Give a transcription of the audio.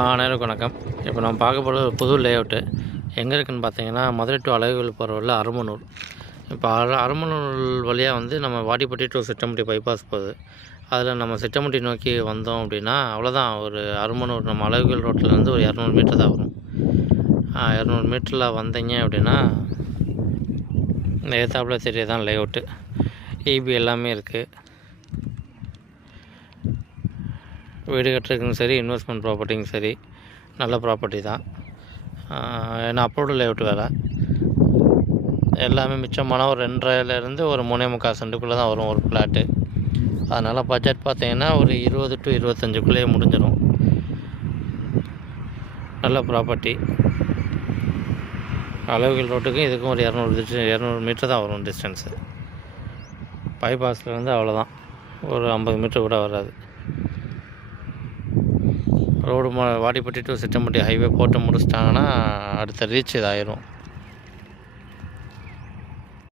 அனைவருக்கும் வணக்கம். இப்போ நம்ம பார்க்க போகிறது ஒரு புது லேஅவுட்டு எங்கே இருக்குதுன்னு பார்த்தீங்கன்னா, மதுரை டு அழகுவில் போகிற வழியில் அரமனூர். இப்போ அரமனூர் வழியாக வந்து நம்ம வாடிப்பட்டி டு சிட்டம்பட்டி பைபாஸ் போகுது. அதில் நம்ம சிட்டம்பட்டி நோக்கி வந்தோம் அப்படின்னா அவ்வளோதான். ஒரு அரமனூர் நம்ம அழகுவில் ரோட்டிலேருந்து ஒரு 200 மீட்டர் தான் வரும். 200 மீட்டரில் வந்தீங்க அப்படின்னா இந்த ஏத்தாப்பில் தெரியதான் லேஅவுட்டு. ஈபி எல்லாமே இருக்குது. வீடு கட்டுறதுக்கும் சரி, இன்வெஸ்ட்மெண்ட் ப்ராப்பர்ட்டிக்கும் சரி, நல்ல ப்ராப்பர்ட்டி தான். ஏன்னா அப்ரூவ்டு லேஅவுட் வேலை எல்லாமே மிச்சமான ஒரு 2.5லேருந்து ஒரு 3.25 சென்ட்டுக்குள்ளே தான் வரும் ஒரு ஃப்ளாட்டு. அதனால் பட்ஜெட் பார்த்தீங்கன்னா ஒரு 20 டு 25க்குள்ளேயே முடிஞ்சிடும். நல்ல ப்ராப்பர்ட்டி. அழகுவில் ரோட்டுக்கும் இதுக்கும் ஒரு 200 மீட்டர் தான் வரும் டிஸ்டன்ஸு. பைபாஸ்லேருந்து அவ்வளோதான், ஒரு 50 மீட்டர் கூட வராது. Road Vadipatti to Chittampatti highway போட்டு முடிச்சிட்டாங்கன்னா அடுத்த ரீச் இதாயிரும்.